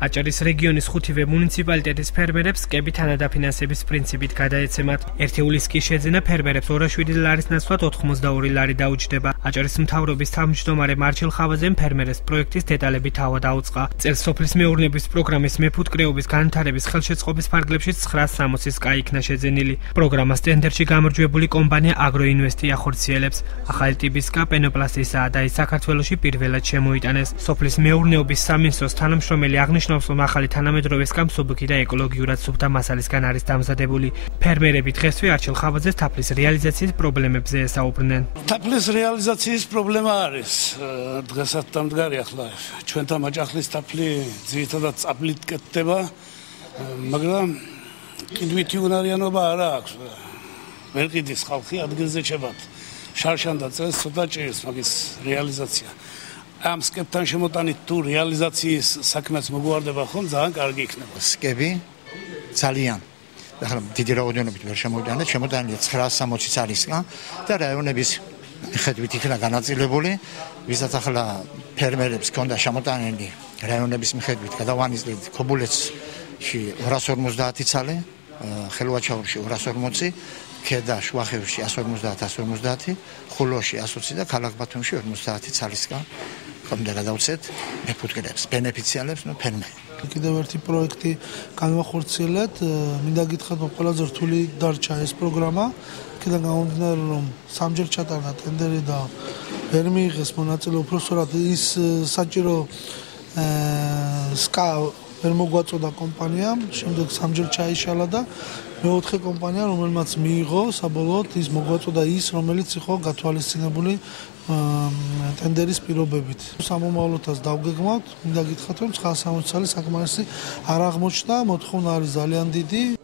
აჭარის რეგიონის ხუთივე მუნიციპალიტეტის ფერმერებს სკები თანადაფინანსების პრინციპით გადაეცემათ. ერთეულის კი შეძენა ფერმერებს 207 ლარის ნაცვლად 82 ლარი დაუჯდება. აჭარის მთავრობის თავმჯდომარე მარჩილ ხავაზემ ფერმერებს პროექტის დეტალები თავად აუწყა. წელს სოფლის მეურნეობის პროგრამის მეფუტკრეობის განვითარების ხელშეწყობის ფარგლებშიც 960-ის კაი იქნა შეძენილი. პროგრამას ტენდერში გამარჯვებული კომპანია აგროინვესტი ახორციელებს. ახალი ტიპის სკა პენოპლასტისაა და ის საქართველოში პირველად შემოიტანეს. სოფლის მეურნეობის სამინისტროს თანამშრომელი აღნიშნავს, რომ ახალი თანამედროვე სკა მსუბუქი და ეკოლოგიურად სუფთა მასალისგან არის დამზადებული. ფერმერები დღესვე არჩილ ხავაძეს თაფლის რეალიზაციის პრობლემებზე ესაუბრნენ. თაფლის რეალიზაციის პრობლემა არის დღესაც დამდგარი ახლა ჩვენთან აჭახლის თაფლი ძირითადად წაბლით კეთდება, მაგრამ კიდვითი უნარიანობა არა აქვს. ვერ ყიდის ხალხი ადგილზე ჩებათ. შარშან და წელს ცოტა ჭირს მაგის რეალიზაცია. ამ სკებთან შემოტანით თუ რეალიზაციის საქმეც მოგვარდება ხომ ძალიან კარგი იქნება. სკები ძალიან ახლა დიდი რაოდენობით ვერ შემოვიდანეთ, შემოდანილი 960 წალისგან და რაიონების მიხედვით იქნა განაწილებული, ვისაც ახლა ფერმერებს ჰქონდა შემოტანილი რაიონების მიხედვით გადავანიზდით ქობულეთში 250 წალი, ხელვაჩაურში 240, ქედა შუახევში 150, ხულოში 120 და ქალაქ ბათუმში 50 წალისგან ხომდა გადავცეთ მეფუტკრეებს, ბენეფიციარებს, ფერმერებს. კიდევ ერთი პროექტი განვახორციელეთ, მინდა გითხრათ, რომ ყველაზე რთული დარჩა ეს პროგრამა. აქედან გამომდინარე, რომ სამჯერ ჩატარდა ტენდერი და ვერ მიიღეს მონაწილე, უпроსტად ის საჭირო სკა ვერ მოგვაწოდა კომპანიამ, შემდეგ სამჯერ ჩაიშალა და მეოთხე კომპანია, რომელმაც მიიღო, საბოლოოდ ის მოგვაწოდა ის, რომელიც იყო გათვალისწინებული ტენდერის პირობებით. სამომავლოდაც დავგეგმავთ, მინდა გითხრათ, რომ 960 წელი საკმარისი არ აღმოჩნდა, მოთხოვნა არის ძალიან დიდი.